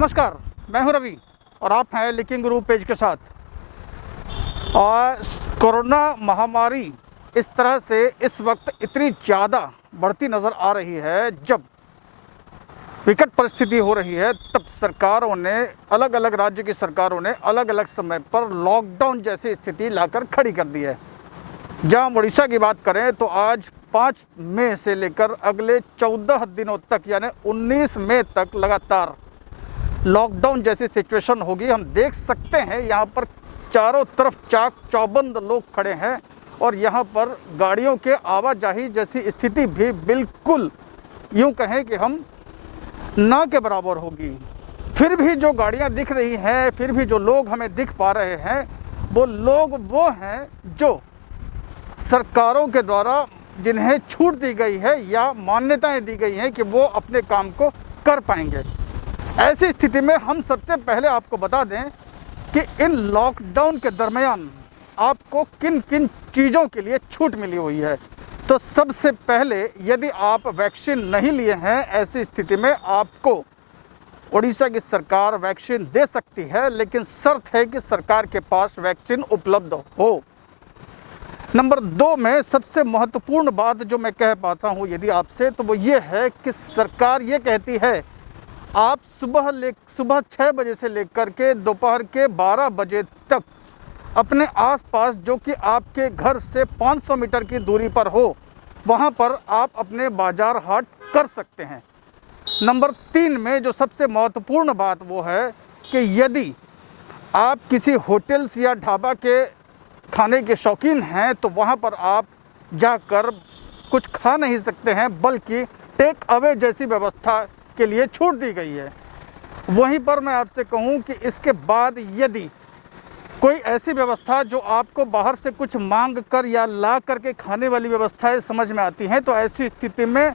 नमस्कार, मैं हूं रवि और आप हैं लिकिंग गुरु पेज के साथ। और कोरोना महामारी इस तरह से इस वक्त इतनी ज़्यादा बढ़ती नज़र आ रही है, जब विकट परिस्थिति हो रही है तब सरकारों ने, अलग अलग राज्य की सरकारों ने अलग अलग समय पर लॉकडाउन जैसी स्थिति लाकर खड़ी कर दी है। जहां उड़ीसा की बात करें तो आज 5 मई से लेकर अगले 14 दिनों तक यानी 19 मई तक लगातार लॉकडाउन जैसी सिचुएशन होगी। हम देख सकते हैं यहाँ पर चारों तरफ चाक चौबंद लोग खड़े हैं और यहाँ पर गाड़ियों के आवाजाही जैसी स्थिति भी बिल्कुल यूँ कहें कि हम ना के बराबर होगी। फिर भी जो गाड़ियाँ दिख रही हैं, फिर भी जो लोग हमें दिख पा रहे हैं, वो लोग वो हैं जो सरकारों के द्वारा जिन्हें छूट दी गई है या मान्यताएं दी गई हैं कि वो अपने काम को कर पाएंगे। ऐसी स्थिति में हम सबसे पहले आपको बता दें कि इन लॉकडाउन के दरमियान आपको किन किन चीज़ों के लिए छूट मिली हुई है। तो सबसे पहले, यदि आप वैक्सीन नहीं लिए हैं, ऐसी स्थिति में आपको उड़ीसा की सरकार वैक्सीन दे सकती है, लेकिन शर्त है कि सरकार के पास वैक्सीन उपलब्ध हो। नंबर 2 में सबसे महत्वपूर्ण बात जो मैं कह पाता हूँ यदि आपसे, तो वो ये है कि सरकार ये कहती है आप सुबह 6 बजे से लेकर के दोपहर के 12 बजे तक अपने आसपास, जो कि आपके घर से 500 मीटर की दूरी पर हो, वहाँ पर आप अपने बाजार हाट कर सकते हैं। नंबर 3 में जो सबसे महत्वपूर्ण बात वो है कि यदि आप किसी होटल्स या ढाबा के खाने के शौकीन हैं तो वहाँ पर आप जाकर कुछ खा नहीं सकते हैं, बल्कि टेक अवे जैसी व्यवस्था के लिए छूट दी गई है। वहीं पर मैं आपसे कहूँ कि इसके बाद यदि कोई ऐसी व्यवस्था जो आपको बाहर से कुछ मांग कर या ला करके खाने वाली व्यवस्थाएं समझ में आती हैं, तो ऐसी स्थिति में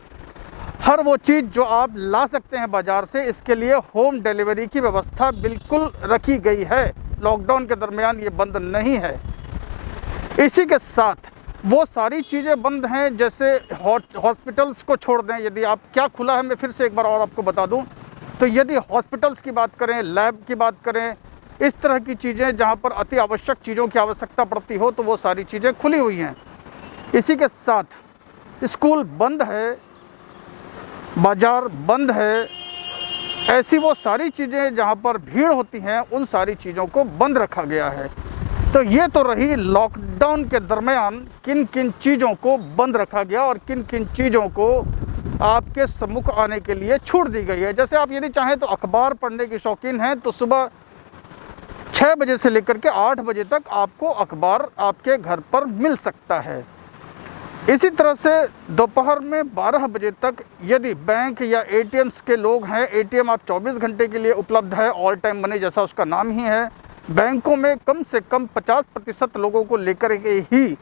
हर वो चीज़ जो आप ला सकते हैं बाज़ार से, इसके लिए होम डिलीवरी की व्यवस्था बिल्कुल रखी गई है। लॉकडाउन के दरमियान ये बंद नहीं है। इसी के साथ वो सारी चीज़ें बंद हैं, जैसे हॉस्पिटल्स को छोड़ दें। यदि आप क्या खुला है, मैं फिर से एक बार और आपको बता दूं, तो यदि हॉस्पिटल्स की बात करें, लैब की बात करें, इस तरह की चीज़ें जहां पर अति आवश्यक चीज़ों की आवश्यकता पड़ती हो, तो वो सारी चीज़ें खुली हुई हैं। इसी के साथ स्कूल बंद है, बाज़ार बंद है। ऐसी वो सारी चीज़ें जहाँ पर भीड़ होती हैं, उन सारी चीज़ों को बंद रखा गया है। तो ये तो रही लॉकडाउन के दरमियान किन किन चीज़ों को बंद रखा गया और किन किन चीज़ों को आपके सम्मुख आने के लिए छूट दी गई है। जैसे आप यदि चाहें तो अखबार पढ़ने के शौकीन हैं तो सुबह 6 बजे से लेकर के 8 बजे तक आपको अखबार आपके घर पर मिल सकता है। इसी तरह से दोपहर में 12 बजे तक यदि बैंक या ATMs के लोग हैं, ATM आप 24 घंटे के लिए उपलब्ध है, ऑल टाइम मनी जैसा उसका नाम ही है। बैंकों में कम से कम 50% लोगों को लेकर के ही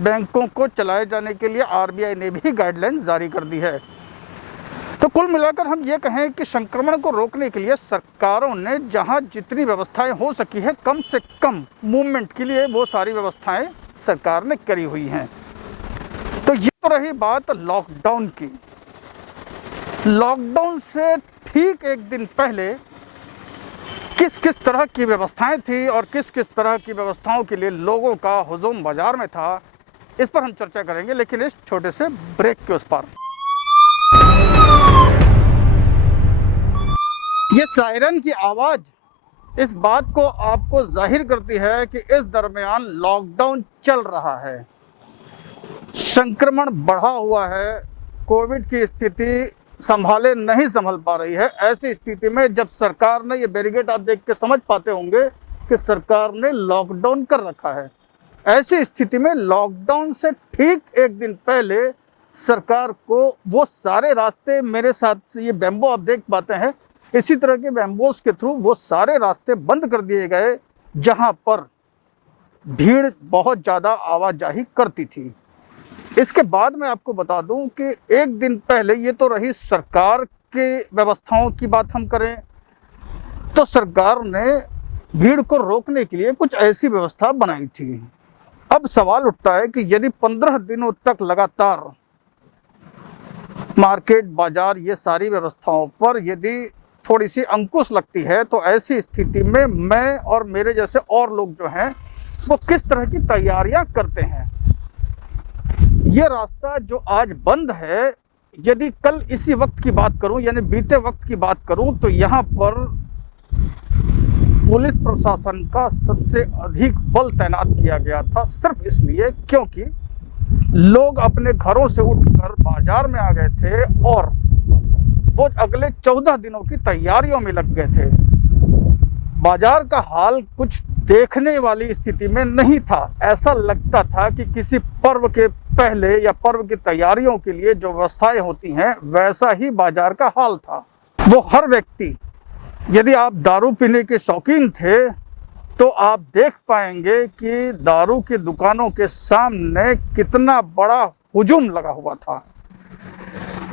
बैंकों को चलाए जाने के लिए RBI ने भी गाइडलाइंस जारी कर दी है। तो कुल मिलाकर हम ये कहें कि संक्रमण को रोकने के लिए सरकारों ने जहां जितनी व्यवस्थाएं हो सकी है, कम से कम मूवमेंट के लिए वो सारी व्यवस्थाएं सरकार ने करी हुई हैं। तो ये तो रही बात लॉकडाउन की। लॉकडाउन से ठीक एक दिन पहले किस किस तरह की व्यवस्थाएं थी और किस किस तरह की व्यवस्थाओं के लिए लोगों का हुजूम बाजार में था, इस पर हम चर्चा करेंगे, लेकिन इस छोटे से ब्रेक के उस पार। ये सायरन की आवाज़ इस बात को आपको जाहिर करती है कि इस दरमियान लॉकडाउन चल रहा है, संक्रमण बढ़ा हुआ है, कोविड की स्थिति संभाले नहीं संभल पा रही है। ऐसी स्थिति में जब सरकार ने, ये बैरिकेड आप देख के समझ पाते होंगे कि सरकार ने लॉकडाउन कर रखा है। ऐसी स्थिति में लॉकडाउन से ठीक एक दिन पहले सरकार को वो सारे रास्ते, मेरे साथ ये बैम्बो आप देख पाते हैं, इसी तरह के बैम्बोस के थ्रू वो सारे रास्ते बंद कर दिए गए जहां पर भीड़ बहुत ज़्यादा आवाजाही करती थी। इसके बाद मैं आपको बता दूं कि एक दिन पहले, ये तो रही सरकार के व्यवस्थाओं की बात हम करें, तो सरकार ने भीड़ को रोकने के लिए कुछ ऐसी व्यवस्था बनाई थी। अब सवाल उठता है कि यदि 15 दिनों तक लगातार मार्केट, बाजार, ये सारी व्यवस्थाओं पर यदि थोड़ी सी अंकुश लगती है। तो ऐसी स्थिति में मैं और मेरे जैसे और लोग जो हैं वो किस तरह की तैयारियां करते हैं। ये रास्ता जो आज बंद है, यदि कल इसी वक्त की बात करूं, यानी बीते वक्त की बात करूं, तो यहाँ पर पुलिस प्रशासन का सबसे अधिक बल तैनात किया गया था, सिर्फ इसलिए क्योंकि लोग अपने घरों से उठकर बाजार में आ गए थे और वो अगले 14 दिनों की तैयारियों में लग गए थे। बाजार का हाल कुछ देखने वाली स्थिति में नहीं था। ऐसा लगता था कि किसी पर्व के पहले या पर्व की तैयारियों के लिए जो व्यवस्थाएं होती हैं, वैसा ही बाजार का हाल था। वो हर व्यक्ति, यदि आप दारू पीने के शौकीन थे तो आप देख पाएंगे कि दारू की दुकानों के सामने कितना बड़ा हुजूम लगा हुआ था।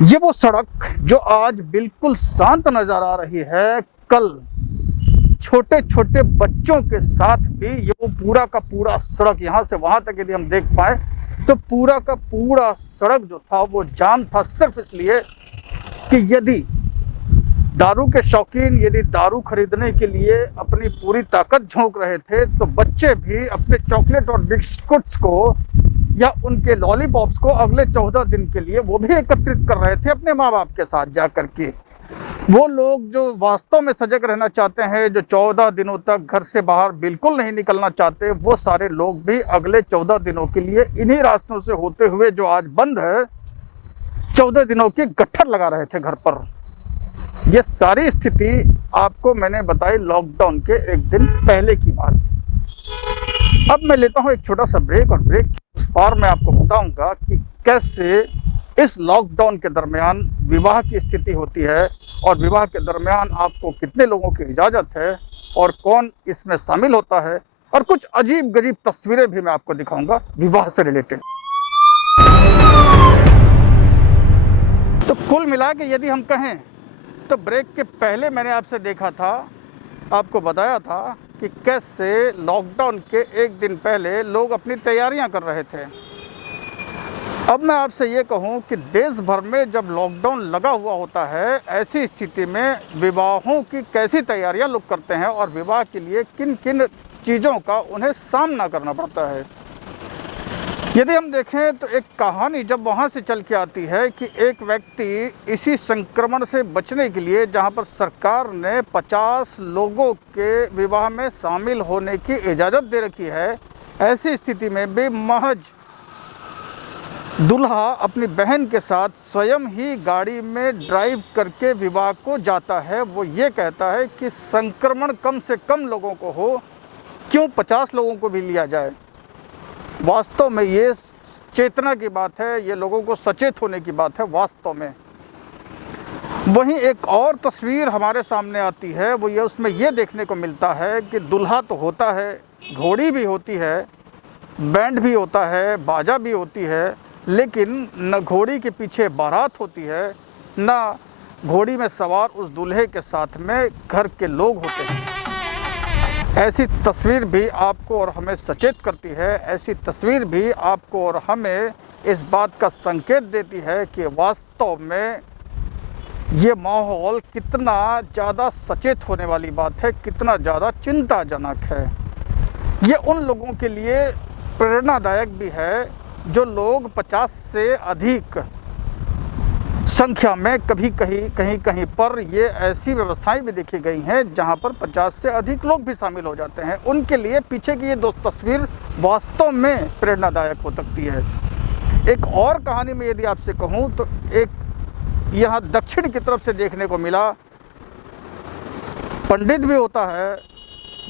ये वो सड़क जो आज बिल्कुल शांत नजर आ रही है, कल छोटे छोटे बच्चों के साथ भी ये वो पूरा का पूरा सड़क, यहाँ से वहां तक यदि हम देख पाए तो पूरा का पूरा सड़क जो था वो जाम था, सिर्फ इसलिए कि यदि दारू के शौकीन यदि दारू खरीदने के लिए अपनी पूरी ताकत झोंक रहे थे, तो बच्चे भी अपने चॉकलेट और बिस्कुट्स को या उनके लॉलीपॉप्स को अगले 14 दिन के लिए वो भी एकत्रित कर रहे थे अपने माँ बाप के साथ जाकर के। वो लोग जो वास्तव में सजग रहना चाहते हैं, जो 14 दिनों तक घर से बाहर बिल्कुल नहीं निकलना चाहते, वो सारे लोग भी अगले 14 दिनों के लिए इन्हीं रास्तों से होते हुए जो आज बंद है, 14 दिनों की गट्ठर लगा रहे थे घर पर। ये सारी स्थिति आपको मैंने बताई लॉकडाउन के एक दिन पहले की बात। अब मैं लेता हूं एक छोटा सा ब्रेक, और ब्रेक उस पार मैं आपको बताऊंगा कि कैसे इस लॉकडाउन के दरमियान विवाह की स्थिति होती है, और विवाह के दरमियान आपको कितने लोगों की इजाज़त है और कौन इसमें शामिल होता है, और कुछ अजीब गरीब तस्वीरें भी मैं आपको दिखाऊंगा विवाह से रिलेटेड। तो कुल मिला के यदि हम कहें तो ब्रेक के पहले मैंने आपसे देखा था, आपको बताया था कि कैसे लॉकडाउन के एक दिन पहले लोग अपनी तैयारियां कर रहे थे। अब मैं आपसे ये कहूं कि देश भर में जब लॉकडाउन लगा हुआ होता है, ऐसी स्थिति में विवाहों की कैसी तैयारियां लोग करते हैं और विवाह के लिए किन किन चीज़ों का उन्हें सामना करना पड़ता है। यदि हम देखें तो एक कहानी जब वहाँ से चल के आती है कि एक व्यक्ति इसी संक्रमण से बचने के लिए, जहाँ पर सरकार ने 50 लोगों के विवाह में शामिल होने की इजाज़त दे रखी है, ऐसी स्थिति में भी महज दूल्हा अपनी बहन के साथ स्वयं ही गाड़ी में ड्राइव करके विवाह को जाता है। वो ये कहता है कि संक्रमण कम से कम लोगों को हो, क्यों 50 लोगों को भी लिया जाए। वास्तव में ये चेतना की बात है, ये लोगों को सचेत होने की बात है वास्तव में। वहीं एक और तस्वीर हमारे सामने आती है, वो ये उसमें ये देखने को मिलता है कि दूल्हा तो होता है, घोड़ी भी होती है, बैंड भी होता है, बाजा भी होती है, लेकिन न घोड़ी के पीछे बारात होती है, न घोड़ी में सवार उस दूल्हे के साथ में घर के लोग होते हैं। ऐसी तस्वीर भी आपको और हमें सचेत करती है, ऐसी तस्वीर भी आपको और हमें इस बात का संकेत देती है कि वास्तव में ये माहौल कितना ज़्यादा सचेत होने वाली बात है, कितना ज़्यादा चिंताजनक है। ये उन लोगों के लिए प्रेरणादायक भी है जो लोग 50 से अधिक संख्या में कहीं कहीं पर ये ऐसी व्यवस्थाएं भी देखी गई हैं जहां पर 50 से अधिक लोग भी शामिल हो जाते हैं। उनके लिए पीछे की ये दो तस्वीर वास्तव में प्रेरणादायक हो सकती है। एक और कहानी में यदि आपसे कहूं तो एक यहाँ दक्षिण की तरफ से देखने को मिला, पंडित भी होता है,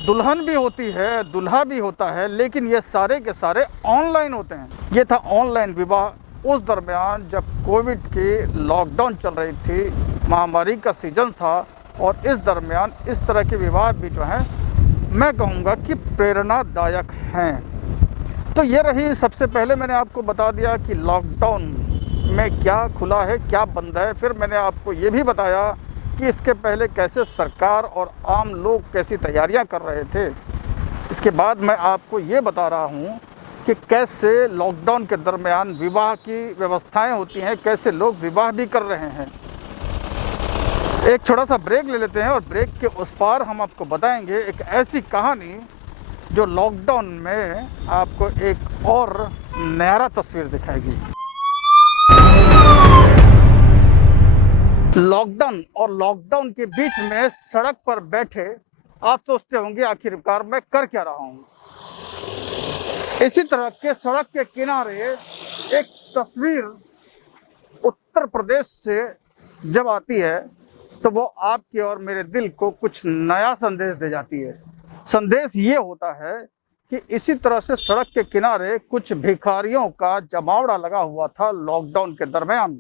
दुल्हन भी होती है, दूल्हा भी होता है, लेकिन ये सारे के सारे ऑनलाइन होते हैं। ये था ऑनलाइन विवाह उस दरमियान जब कोविड की लॉकडाउन चल रही थी, महामारी का सीजन था, और इस दरमियान इस तरह के विवाह भी जो हैं मैं कहूँगा कि प्रेरणादायक हैं। तो ये रही, सबसे पहले मैंने आपको बता दिया कि लॉकडाउन में क्या खुला है, क्या बंद है। फिर मैंने आपको ये भी बताया कि इसके पहले कैसे सरकार और आम लोग कैसी तैयारियां कर रहे थे। इसके बाद मैं आपको ये बता रहा हूँ कि कैसे लॉकडाउन के दरमियान विवाह की व्यवस्थाएं होती हैं, कैसे लोग विवाह भी कर रहे हैं। एक छोटा सा ब्रेक ले लेते हैं और ब्रेक के उस पार हम आपको बताएंगे एक ऐसी कहानी जो लॉकडाउन में आपको एक और नयारा तस्वीर दिखाएगी। लॉकडाउन और लॉकडाउन के बीच में सड़क पर बैठे आप सोचते होंगे आखिरकार मैं कर क्या रहा हूँ। इसी तरह के सड़क के किनारे एक तस्वीर उत्तर प्रदेश से जब आती है तो वो आपके और मेरे दिल को कुछ नया संदेश दे जाती है। संदेश ये होता है कि इसी तरह से सड़क के किनारे कुछ भिखारियों का जमावड़ा लगा हुआ था लॉकडाउन के दरमियान।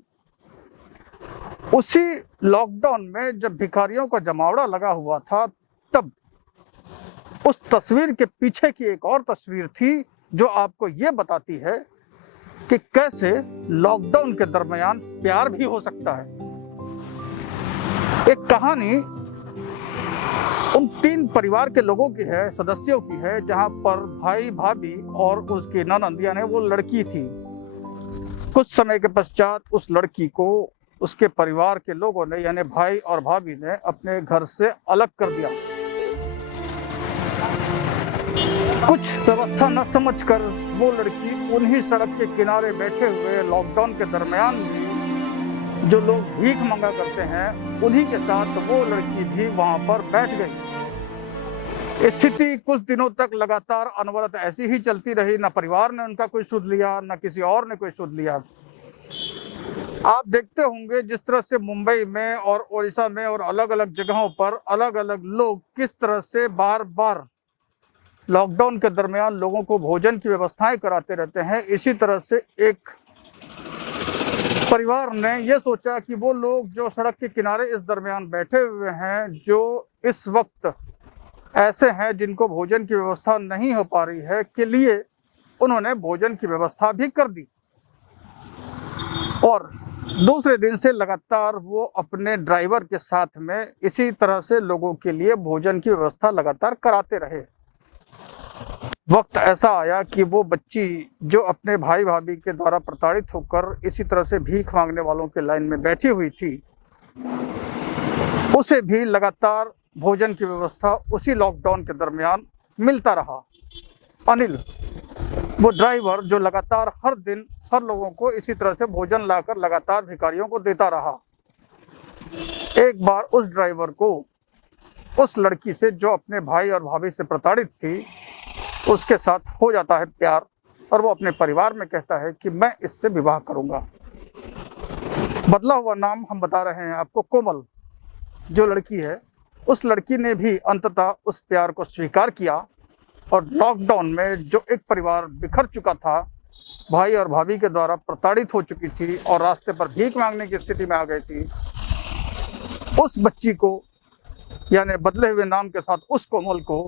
उसी लॉकडाउन में जब भिखारियों का जमावड़ा लगा हुआ था तब उस तस्वीर के पीछे की एक और तस्वीर थी जो आपको ये बताती है कि कैसे लॉकडाउन के दरमियान प्यार भी हो सकता है। एक कहानी उन 3 परिवार के लोगों की है, सदस्यों की है, जहां पर भाई भाभी और उसकी ननंदिया ने वो लड़की थी। कुछ समय के पश्चात उस लड़की को उसके परिवार के लोगों ने यानी भाई और भाभी ने अपने घर से अलग कर दिया। कुछ व्यवस्था न समझकर वो लड़की उन्हीं सड़क के किनारे बैठे हुए लॉकडाउन के दरमियान भी जो लोग भीख मांगा करते हैं उन्हीं के साथ वो लड़की भी वहां पर बैठ गई। स्थिति कुछ दिनों तक लगातार अनवरत ऐसी ही चलती रही। न परिवार ने उनका कोई सुध लिया, न किसी और ने कोई सुध लिया। आप देखते होंगे जिस तरह से मुंबई में और उड़ीसा में और अलग अलग जगहों पर अलग अलग लोग किस तरह से बार बार लॉकडाउन के दरमियान लोगों को भोजन की व्यवस्थाएं कराते रहते हैं। इसी तरह से एक परिवार ने यह सोचा कि वो लोग जो सड़क के किनारे इस दरमियान बैठे हुए हैं, जो इस वक्त ऐसे हैं जिनको भोजन की व्यवस्था नहीं हो पा रही है, के लिए उन्होंने भोजन की व्यवस्था भी कर दी। और दूसरे दिन से लगातार वो अपने ड्राइवर के साथ में इसी तरह से लोगों के लिए भोजन की व्यवस्था लगातार कराते रहे। वक्त ऐसा आया कि वो बच्ची जो अपने भाई भाभी के द्वारा प्रताड़ित होकर इसी तरह से भीख मांगने वालों के लाइन में बैठी हुई थी, उसे भी लगातार भोजन की व्यवस्था उसी लॉकडाउन के दरमियान मिलता रहा। अनिल वो ड्राइवर जो लगातार हर दिन हर लोगों को इसी तरह से भोजन लाकर लगातार भिखारियों को देता रहा। एक बार उस ड्राइवर को उस लड़की से जो अपने भाई और भाभी से प्रताड़ित थी उसके साथ हो जाता है प्यार और वो अपने परिवार में कहता है कि मैं इससे विवाह करूंगा। बदला हुआ नाम हम बता रहे हैं आपको, कोमल जो लड़की है, उस लड़की ने भी अंततः उस प्यार को स्वीकार किया और लॉकडाउन में जो एक परिवार बिखर चुका था, भाई और भाभी के द्वारा प्रताड़ित हो चुकी थी और रास्ते पर भीख मांगने की स्थिति में आ गई थी, उस बच्ची को यानी बदले हुए नाम के साथ उस कोमल को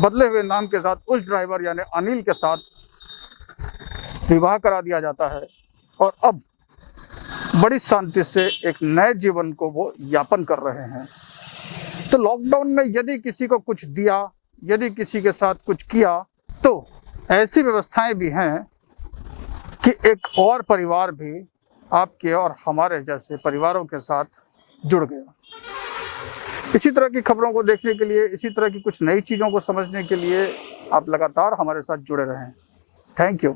बदले हुए नाम के साथ उस ड्राइवर यानी अनिल के साथ विवाह करा दिया जाता है और अब बड़ी शांति से एक नए जीवन को वो यापन कर रहे हैं। तो लॉकडाउन में यदि किसी को कुछ दिया, यदि किसी के साथ कुछ किया, तो ऐसी व्यवस्थाएं भी हैं कि एक और परिवार भी आपके और हमारे जैसे परिवारों के साथ जुड़ गया। इसी तरह की खबरों को देखने के लिए, इसी तरह की कुछ नई चीज़ों को समझने के लिए आप लगातार हमारे साथ जुड़े रहें। Thank you.